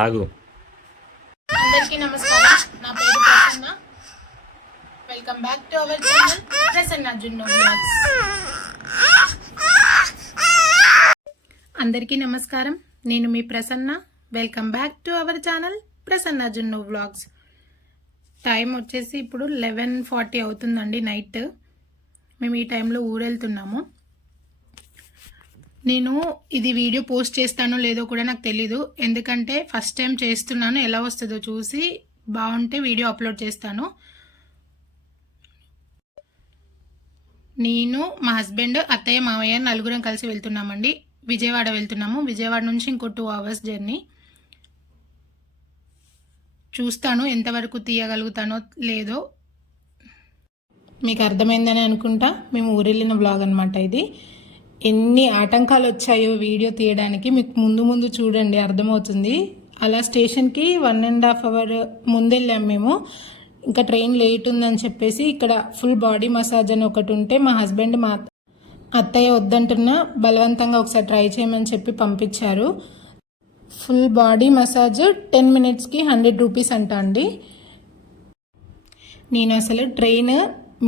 ఆగు. అందరికీ నమస్కారం. నా పేరు Prasanna. Welcome back to our channel Prasanna Junnu vlogs. అందరికీ నమస్కారం. నేను మీ Prasanna. Welcome back to our channel Prasanna Junnu vlogs. Time వచ్చేసి ఇప్పుడు 11:40 అవుతుందండి నైట్. మేము ఈ టైంలో ఊరెళ్తున్నాము. నేను ఇది వీడియో పోస్ట్ చేస్తానో లేదో కూడా నాకు తెలీదు, ఎందుకంటే ఫస్ట్ టైం చేస్తున్నాను. ఎలా వస్తుందో చూసి బాగుంటే వీడియో అప్లోడ్ చేస్తాను. నేను, మా హస్బెండ్, అత్తయ్య, మామయ్య నలుగురం కలిసి వెళ్తున్నామండి. విజయవాడ వెళ్తున్నాము. విజయవాడ నుంచి ఇంకో 2 hours జర్నీ. చూస్తాను ఎంతవరకు తీయగలుగుతానో లేదో. మీకు అర్థమైందని అనుకుంటా. మేము ఊరెళ్ళిన బ్లాగ్ అనమాట ఇది. ఎన్ని ఆటంకాలు వచ్చాయో వీడియో తీయడానికి మీకు ముందు చూడండి, అర్థమవుతుంది. అలా స్టేషన్కి 1.5 hour ముందెళ్ళాము మేము. ఇంకా ట్రైన్ లేట్ ఉందని చెప్పేసి ఇక్కడ ఫుల్ బాడీ మసాజ్ అని ఒకటి ఉంటే మా హస్బెండ్, మా అత్తయ్య వద్దంటున్నా బలవంతంగా ఒకసారి ట్రై చేయమని చెప్పి పంపించారు. ఫుల్ బాడీ మసాజ్ 10 minutesకి 100 rupees అంట అండి. నేను అసలు ట్రైన్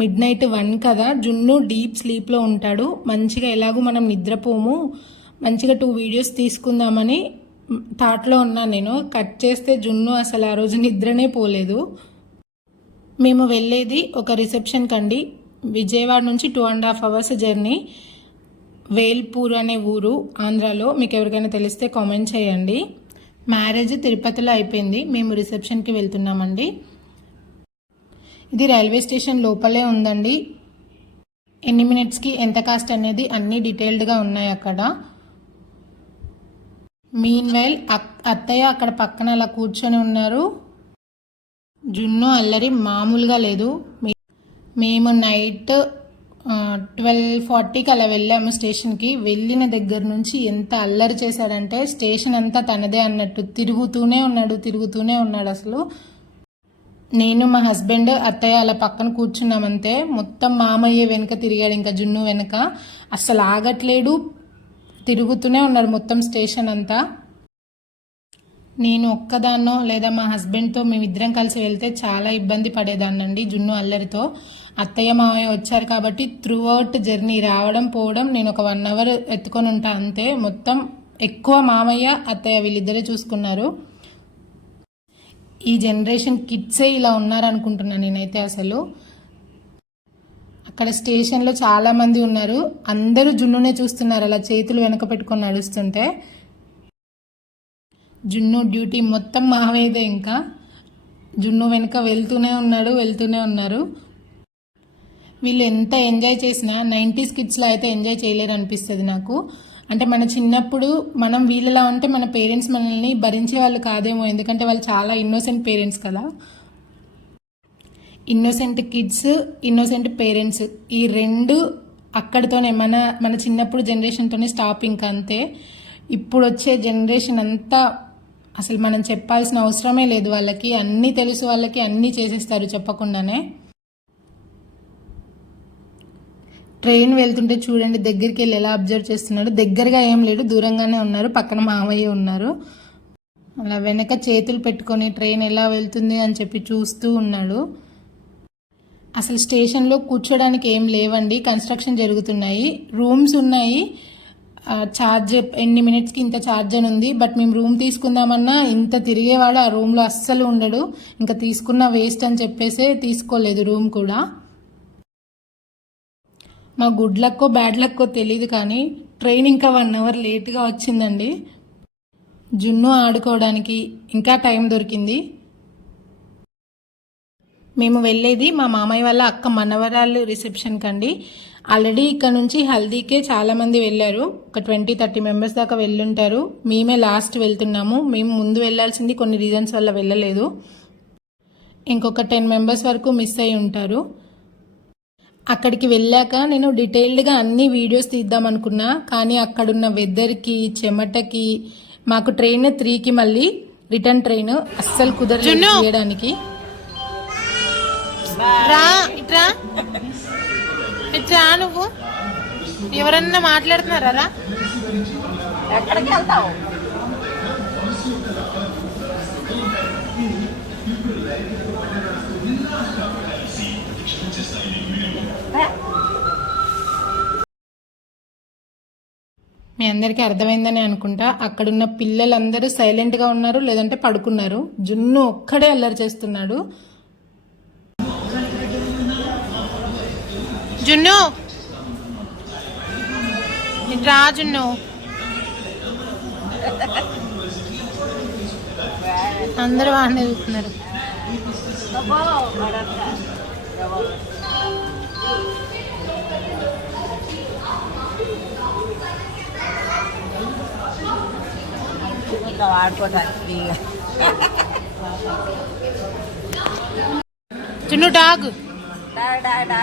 midnight 1 కదా, జున్ను డీప్ స్లీప్లో ఉంటాడు. మంచిగా ఎలాగో మనం నిద్రపోము, మంచిగా 2 videos తీసుకుందామని థాట్లో ఉన్నాను నేను. కట్ చేస్తే జున్ను అసలు ఆ రోజు నిద్రనే పోలేదు. మేము వెళ్ళేది ఒక రిసెప్షన్ కండి. విజయవాడ నుంచి 2.5 hours జర్నీ. వేల్పూర్ అనే ఊరు ఆంధ్రాలో. మీకు ఎవరికైనా తెలిస్తే కామెంట్ చేయండి. మ్యారేజ్ తిరుపతిలో అయిపోయింది. మేము రిసెప్షన్కి వెళ్తున్నామండి. ఇది రైల్వే స్టేషన్ లోపలే ఉందండి. ఎన్ని మినిట్స్కి ఎంత కాస్ట్ అనేది అన్నీ డీటెయిల్డ్గా ఉన్నాయి అక్కడ. మీన్ వైల్ అత్తయ్య అక్కడ పక్కన అలా కూర్చొని ఉన్నారు. జున్ను అల్లరి మామూలుగా లేదు. మేము నైట్ 12:40కి అలా వెళ్ళాము స్టేషన్కి. వెళ్ళిన దగ్గర నుంచి ఎంత అల్లరి చేశాడంటే స్టేషన్ అంతా తనదే అన్నట్టు తిరుగుతూనే ఉన్నాడు అసలు. నేను, మా హస్బెండ్, అత్తయ్య అలా పక్కన కూర్చున్నామంతే. మొత్తం మామయ్య వెనుక తిరిగాడు, ఇంకా జున్ను వెనుక. అసలు ఆగట్లేడు, తిరుగుతూనే ఉన్నాడు మొత్తం స్టేషన్ అంతా. నేను ఒక్కదాన్నో లేదా మా హస్బెండ్తో మేమిద్దరం కలిసి వెళ్తే చాలా ఇబ్బంది పడేదాన్నండి జున్ను అల్లరితో. అత్తయ్య మామయ్య వచ్చారు కాబట్టి త్రూ అవుట్ జర్నీ రావడం పోవడం నేను ఒక 1 hour ఎత్తుకొని ఉంటా అంతే. మొత్తం ఎక్కువ మామయ్య అత్తయ్య వీళ్ళిద్దరే చూసుకున్నారు. ఈ జనరేషన్ కిడ్సే ఇలా ఉన్నారనుకుంటున్నాను నేనైతే. అసలు అక్కడ స్టేషన్లో చాలామంది ఉన్నారు. అందరూ జున్నునే చూస్తున్నారు అలా చేతులు వెనక పెట్టుకొని నడుస్తుంటే. జున్ను డ్యూటీ మొత్తం మావయ్యదే. ఇంకా జున్ను వెనుక వెళ్తూనే ఉన్నారు. వీళ్ళు ఎంత ఎంజాయ్ చేసినా 90s కిడ్స్లో అయితే ఎంజాయ్ చేయలేరు అనిపిస్తుంది నాకు. అంటే మన చిన్నప్పుడు మనం వీళ్ళలా ఉంటే మన పేరెంట్స్ మనల్ని భరించే వాళ్ళు కాదేమో, ఎందుకంటే వాళ్ళు చాలా ఇన్నోసెంట్ పేరెంట్స్ కదా. ఇన్నోసెంట్ కిడ్స్, ఇన్నోసెంట్ పేరెంట్స్, ఈ రెండు అక్కడితోనే మన చిన్నప్పుడు జనరేషన్తోనే స్టాప్. ఇంకా అంతే. ఇప్పుడు వచ్చే జనరేషన్ అంతా అసలు మనం చెప్పాల్సిన అవసరమే లేదు. వాళ్ళకి అన్నీ తెలుసు, వాళ్ళకి అన్నీ చేసేస్తారు చెప్పకుండానే. ట్రైన్ వెళ్తుంటే చూడండి, దగ్గరికి వెళ్ళి ఎలా అబ్జర్వ్ చేస్తున్నాడు. దగ్గరగా ఏం లేడు, దూరంగానే ఉన్నారు. పక్కన మామయ్య ఉన్నారు. అలా వెనక చేతులు పెట్టుకొని ట్రైన్ ఎలా వెళ్తుంది అని చెప్పి చూస్తూ ఉన్నాడు. అసలు స్టేషన్లో కూర్చోడానికి ఏం లేవండి, కన్స్ట్రక్షన్ జరుగుతున్నాయి. రూమ్స్ ఉన్నాయి. ఛార్జ్ ఎన్ని మినిట్స్కి ఇంత ఛార్జ్ అని ఉంది. బట్ మేము రూమ్ తీసుకుందామన్నా ఇంత తిరిగేవాడు ఆ రూమ్లో అస్సలు ఉండడు. ఇంకా తీసుకున్న వేస్ట్ అని చెప్పేసి తీసుకోలేదు రూమ్ కూడా. మా గుడ్ లక్కో బ్యాడ్ లక్కో తెలియదు కానీ ట్రైన్ ఇంకా 1 hour లేట్గా వచ్చిందండి. జున్ను ఆడుకోవడానికి ఇంకా టైం దొరికింది. మేము వెళ్ళేది మా మామయ్య వాళ్ళ అక్క మనవరాళ్ళు రిసెప్షన్ కండి. ఆల్రెడీ ఇక్కడ నుంచి హల్దీకే చాలామంది వెళ్ళారు. ఒక 20-30 members దాకా వెళ్ళుంటారు. మేమే లాస్ట్ వెళ్తున్నాము. మేము ముందు వెళ్ళాల్సింది కొన్ని రీజన్స్ వల్ల వెళ్ళలేదు. ఇంకొక 10 members వరకు మిస్ అయి ఉంటారు. అక్కడికి వెళ్ళాక నేను డీటెయిల్డ్గా అన్ని వీడియోస్ తీద్దాం అనుకున్నా, కానీ అక్కడున్న వెదర్కి, చెమటకి మాకు ట్రైన్ 3కి మళ్ళీ రిటర్న్ ట్రైన్ అస్సలు కుదరలేదు చేయడానికి. ఇట్రా నువ్వు ఎవరన్నా మాట్లాడుతున్నారా? ఎక్కడికి వెళ్తావు? మీ అందరికీ అర్థమైందని అనుకుంటా. అక్కడున్న పిల్లలందరూ సైలెంట్గా ఉన్నారు, లేదంటే పడుకున్నారు. జున్ను ఒక్కడే అల్లరి చేస్తున్నాడు. జున్ను రా, జున్ను అందరూ వాడినే చూస్తున్నారు. జున్ను డాగ్,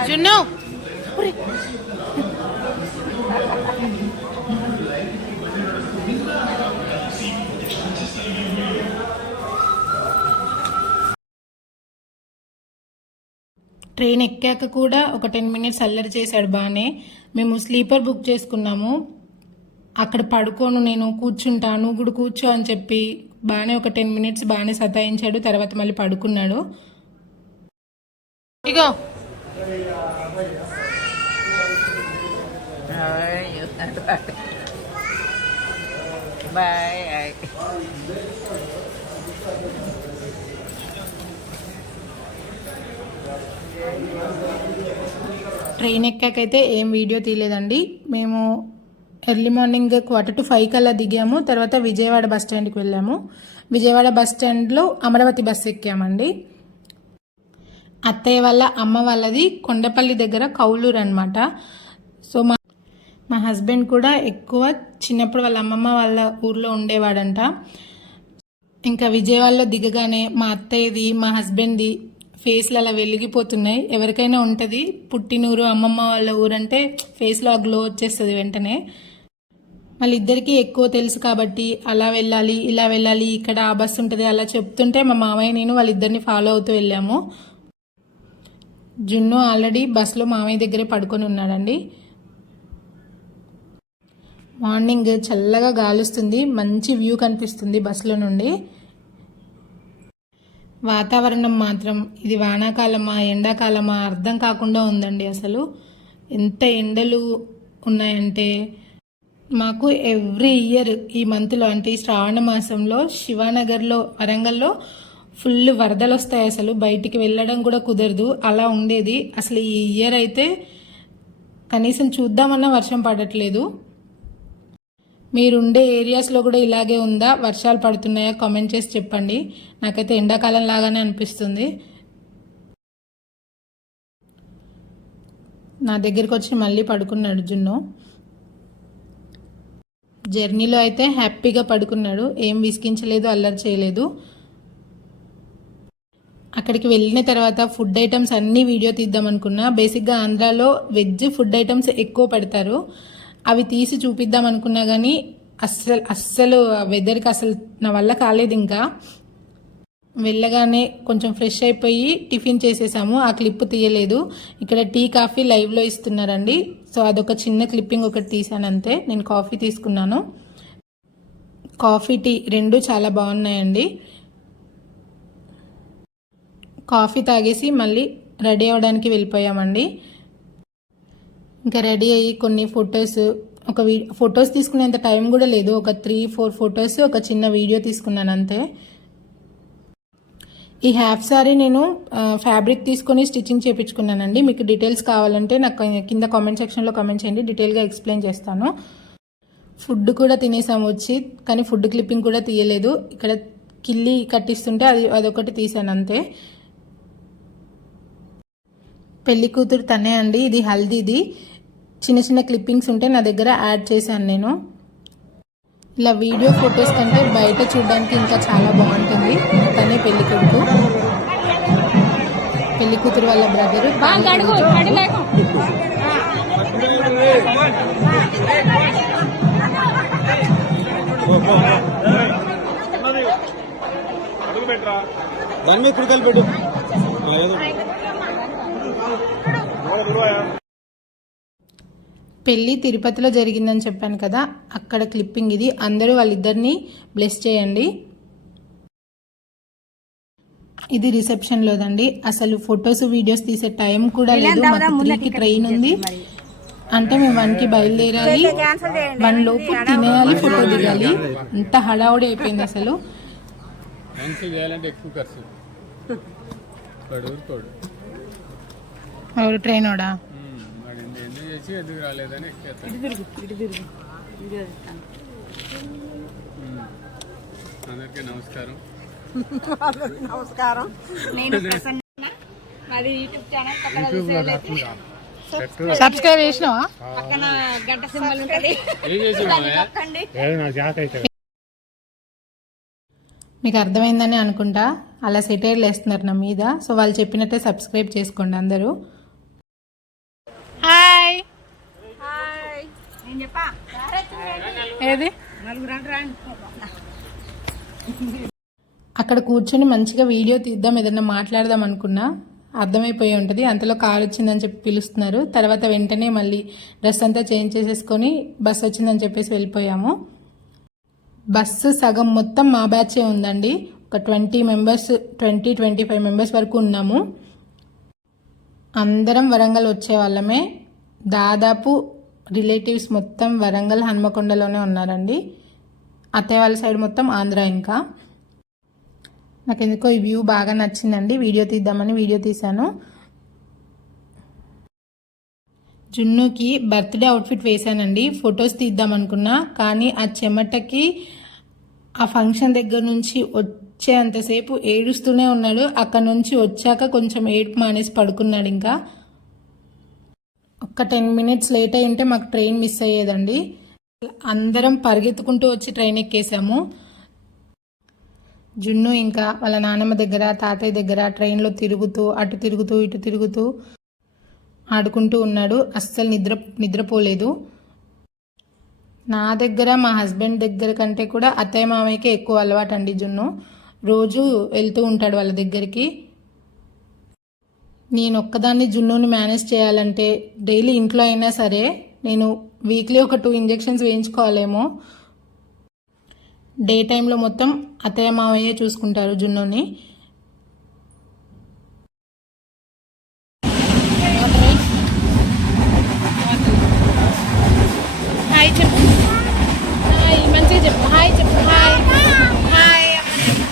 జున్ను ట్రైన్ ఎక్కాక కూడా ఒక 10 మినిట్స్ అల్లరి చేశాడు బాగానే. మేము స్లీపర్ బుక్ చేసుకున్నాము. అక్కడ పడుకోను, నేను కూర్చుంటా, నువ్వు కూడా కూర్చో అని చెప్పి బాగానే ఒక 10 మినిట్స్ బాగానే సతాయించాడు. తర్వాత మళ్ళీ పడుకున్నాడు. ఇగో బాయ్. ట్రైన్ ఎక్కాకైతే ఏం వీడియో తీయలేదండి. మేము ఎర్లీ మార్నింగ్ 4:45 కల్లా దిగాము. తర్వాత విజయవాడ బస్ స్టాండ్కి వెళ్ళాము. విజయవాడ బస్ స్టాండ్లో అమరావతి బస్సు ఎక్కామండి. అత్తయ్య వాళ్ళ అమ్మ వాళ్ళది కొండపల్లి దగ్గర కౌలూరు అనమాట. సో మా హస్బెండ్ కూడా ఎక్కువ చిన్నప్పుడు వాళ్ళ అమ్మమ్మ వాళ్ళ ఊర్లో ఉండేవాడంట. ఇంకా విజయవాడలో దిగగానే మా అత్తయ్యది మా హస్బెండ్ది ఫేస్లు అలా వెలిగిపోతున్నాయి. ఎవరికైనా ఉంటుంది, పుట్టినూరు అమ్మమ్మ వాళ్ళ ఊరంటే ఫేస్లో ఆ గ్లో వచ్చేస్తుంది వెంటనే. వాళ్ళిద్దరికీ ఎక్కువ తెలుసు కాబట్టి అలా వెళ్ళాలి, ఇలా వెళ్ళాలి, ఇక్కడ ఆ బస్సు ఉంటుంది అలా చెప్తుంటే మా మామయ్య నేను వాళ్ళిద్దరిని ఫాలో అవుతూ వెళ్ళాము. జున్ను ఆల్రెడీ బస్సులో మామయ్య దగ్గరే పడుకొని ఉన్నాడండి. మార్నింగ్ చల్లగా గాలుస్తుంది, మంచి వ్యూ కనిపిస్తుంది బస్సులో నుండి. వాతావరణం మాత్రం ఇది వానాకాలమా ఎండాకాలమా అర్థం కాకుండా ఉందండి. అసలు ఎంత ఎండలు ఉన్నాయంటే, మాకు ఎవ్రీ ఇయర్ ఈ మంత్లో అంటే ఈ శ్రావణ మాసంలో శివానగర్లో వరంగల్లో ఫుల్ వరదలు వస్తాయి. అసలు బయటికి వెళ్ళడం కూడా కుదరదు, అలా ఉండేది. అసలు ఈ ఇయర్ అయితే కనీసం చూద్దామన్నా వర్షం పడట్లేదు. మీరుండే ఏరియాస్లో కూడా ఇలాగే ఉందా, వర్షాలు పడుతున్నాయా కామెంట్ చేసి చెప్పండి. నాకైతే ఎండాకాలం లాగానే అనిపిస్తుంది. నా దగ్గరికి వచ్చి మళ్ళీ పడుకున్నాడు జున్ను. జర్నీలో అయితే హ్యాపీగా పడుకున్నాడు, ఏం విసిగించలేదు, అల్లరి చేయలేదు. అక్కడికి వెళ్ళిన తర్వాత ఫుడ్ ఐటమ్స్ అన్నీ వీడియో తీద్దాం అనుకున్నా. బేసిక్గా ఆంధ్రాలో వెజ్ ఫుడ్ ఐటమ్స్ ఎక్కువ పెడతారు, అవి తీసి చూపిద్దాం అనుకున్నా కానీ అస్సలు వెదర్కి అసలు నా వల్ల కాలేదు. ఇంకా వెళ్ళగానే కొంచెం ఫ్రెష్ అయిపోయి టిఫిన్ చేసేసాము, ఆ క్లిప్ తీయలేదు. ఇక్కడ టీ కాఫీ లైవ్లో ఇస్తున్నారండి, సో అదొక చిన్న క్లిప్పింగ్ ఒకటి తీసాను అంతే. నేను కాఫీ తీసుకున్నాను, కాఫీ టీ రెండు చాలా బాగున్నాయండి. కాఫీ తాగేసి మళ్ళీ రెడీ అవ్వడానికి వెళ్ళిపోయామండి. ఇంకా రెడీ అయ్యి కొన్ని ఫొటోస్ తీసుకునేంత టైం కూడా లేదు. ఒక 3-4 ఫొటోస్, ఒక చిన్న వీడియో తీసుకున్నాను అంతే. ఈ హాఫ్ సారీ నేను ఫ్యాబ్రిక్ తీసుకొని స్టిచ్చింగ్ చేయించుకున్నానండి. మీకు డీటెయిల్స్ కావాలంటే నాకు కింద కామెంట్ సెక్షన్లో కామెంట్ చేయండి, డీటెయిల్గా ఎక్స్ప్లెయిన్ చేస్తాను. ఫుడ్ కూడా తినేసాము వచ్చి, కానీ ఫుడ్ క్లిప్పింగ్ కూడా తీయలేదు. ఇక్కడ కిల్లి కట్టిస్తుంటే అదొకటి తీసాను అంతే. పెళ్లి కూతురు తనే అండి, ఇది హల్దీది. చిన్న చిన్న క్లిప్పింగ్స్ ఉంటే నా దగ్గర యాడ్ చేశాను నేను. ఇలా వీడియో ఫొటోస్ కంటే బయట చూడడానికి ఇంకా చాలా బాగుంటుంది. తనే పెళ్లి కొడుకు, పెళ్లి కూతురు వాళ్ళ బ్రదరు. పెళ్ళి తిరుపతిలో జరిగిందని చెప్పాను కదా, అక్కడ క్లిప్పింగ్ ఇది. అందరూ వాళ్ళిద్దరిని బ్లెస్ చేయండి. ఇది రిసెప్షన్ లోదండి. అసలు ఫొటోస్ వీడియోస్ తీసే టైం కూడా లేదు. మాకు 3కి ట్రైన్ ఉంది అంటే మేము 1కి బయలుదేరాలి, 1 లోపు తినేయాలి, ఫోటో దిగాలి. అంత హడావుడి అయిపోయింది అసలు. ఎవరు ట్రైన్ ఓడా అందరికీ నమస్కారం. నమస్కారం. నేను మాది యూట్యూబ్ ఛానల్ పక్కన సబ్స్క్రైబ్ చేసినావా? పక్కన గంట సింబల్ ఉంటది. మీకు అర్థమైందని అనుకుంటా. అలా సెటైర్లు వేస్తున్నారు నా మీద. సో వాళ్ళు చెప్పినట్టే సబ్స్క్రైబ్ చేసుకోండి అందరూ. హాయ్ నేను చెప్పా ఏది అక్కడ కూర్చొని మంచిగా వీడియో తీద్దాం, ఏదన్నా మాట్లాడదాం అనుకున్నా. అర్థమైపోయి ఉంటుంది. అంతలో కార్ వచ్చిందని చెప్పి పిలుస్తున్నారు. తర్వాత వెంటనే మళ్ళీ డ్రెస్ అంతా చేంజ్ చేసేసుకొని బస్ వచ్చిందని చెప్పేసి వెళ్ళిపోయాము. బస్సు సగం మొత్తం మా బ్యాచే ఉందండి. ఒక 20-25 మెంబర్స్ వరకు ఉన్నాము. అందరం వరంగల్ వచ్చే వాళ్ళమే. దాదాపు రిలేటివ్స్ మొత్తం వరంగల్ హన్మకొండలోనే ఉన్నారండి. అత్తయ్య వాళ్ళ సైడ్ మొత్తం ఆంధ్ర. ఇంకా నాకు ఎందుకో ఈ వ్యూ బాగా నచ్చిందండి. వీడియో తీద్దామని వీడియో తీశాను. జున్నుకి బర్త్డే అవుట్ఫిట్ వేశానండి. ఫొటోస్ తీద్దాం అనుకున్నా, కానీ ఆ చెమటకి ఆ ఫంక్షన్ దగ్గర నుంచి వచ్చేంతసేపు ఏడుస్తూనే ఉన్నాడు. అక్కడ నుంచి వచ్చాక కొంచెం ఏడుపు మానేసి పడుకున్నాడు. ఇంకా ఒక 10 మినిట్స్ లేట్ అయి ఉంటే మాకు ట్రైన్ మిస్ అయ్యేదండి. అందరం పరిగెత్తుకుంటూ వచ్చి ట్రైన్ ఎక్కేసాము. జున్ను ఇంకా వాళ్ళ నాన్నమ్మ దగ్గర, తాతయ్య దగ్గర ట్రైన్లో తిరుగుతూ అటు తిరుగుతూ ఇటు తిరుగుతూ ఆడుకుంటూ ఉన్నాడు. అస్సలు నిద్రపోలేదు. నా దగ్గర మా హస్బెండ్ దగ్గర కంటే కూడా అత్తయ్య మామయ్యకే ఎక్కువ అలవాటు అండి జున్ను. రోజు వెళ్తూ ఉంటాడు వాళ్ళ దగ్గరికి. నేను ఒక్కదాన్ని జున్నుని మేనేజ్ చేయాలంటే డైలీ ఇంట్లో అయినా సరే నేను వీక్లీ ఒక 2 ఇంజెక్షన్స్ వేయించుకోవాలేమో. డే టైంలో మొత్తం అత్తయ్య మావయ్య చూసుకుంటారు జున్నుని. హాయ్ చెప్పు, హాయ్ మంచిగా చెప్పు, హాయ్ చెప్పు, హాయ్ హాయ్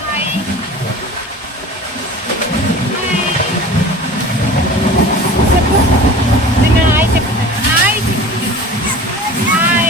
హాయ్ చెప్పు, నిన్న హాయ్ చెప్పు, హాయ్ చెప్పు, హాయ్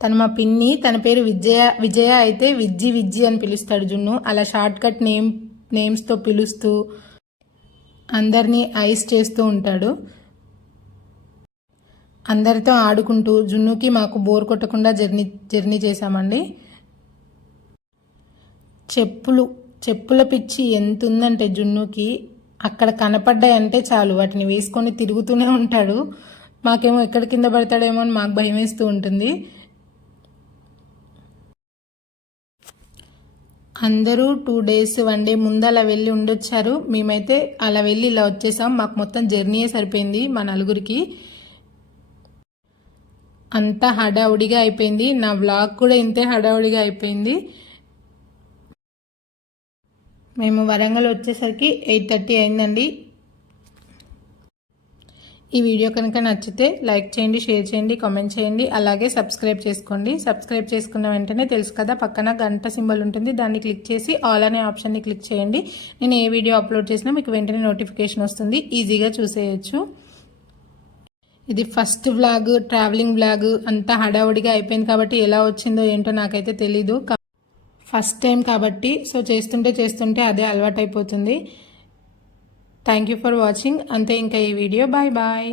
తను మా పిన్ని. తన పేరు విజయ అయితే విజ్జి అని పిలుస్తాడు జున్ను. అలా షార్ట్ కట్ నేమ్స్తో పిలుస్తూ అందరినీ ఐస్ చేస్తూ ఉంటాడు. అందరితో ఆడుకుంటూ జున్నుకి మాకు బోర్ కొట్టకుండా జర్నీ చేశామండి. చెప్పుల పిచ్చి ఎంత ఉందంటే జున్నుకి, అక్కడ కనపడ్డాయంటే చాలు వాటిని వేసుకొని తిరుగుతూనే ఉంటాడు. మాకేమో ఎక్కడ కింద పడతాడేమో అని మాకు భయం వేస్తూ ఉంటుంది. అందరూ 2 days 1 day ముందు అలా వెళ్ళి ఉండొచ్చారు. మేమైతే అలా వెళ్ళి ఇలా వచ్చేసాం. మాకు మొత్తం జర్నీయే సరిపోయింది మా నలుగురికి. అంతా హడావుడిగా అయిపోయింది. నా వ్లాగ్ కూడా ఇంతే హడావుడిగా అయిపోయింది. మేము వరంగల్ వచ్చేసరికి 8:30 అయిందండి. ఈ వీడియో కనుక నచ్చితే లైక్ చేయండి, షేర్ చేయండి, కామెంట్ చేయండి, అలాగే సబ్స్క్రైబ్ చేసుకోండి. సబ్స్క్రైబ్ చేసుకున్న వెంటనే తెలుసు కదా పక్కన గంట సింబల్ ఉంటుంది, దాన్ని క్లిక్ చేసి ఆల్ అనే ఆప్షన్ని క్లిక్ చేయండి. నేను ఏ వీడియో అప్లోడ్ చేసినా మీకు వెంటనే నోటిఫికేషన్ వస్తుంది, ఈజీగా చూసేయచ్చు. ఇది ఫస్ట్ వ్లాగ్, ట్రావెలింగ్ వ్లాగ్, అంతా హడావుడిగా అయిపోయింది కాబట్టి ఎలా వచ్చిందో ఏంటో నాకైతే తెలీదు. ఫస్ట్ టైం కాబట్టి సో చేస్తుంటే అదే అలవాటు అయిపోతుంది. Thank you for watching. అంతే ఇంకా ఈ వీడియో. Bye bye.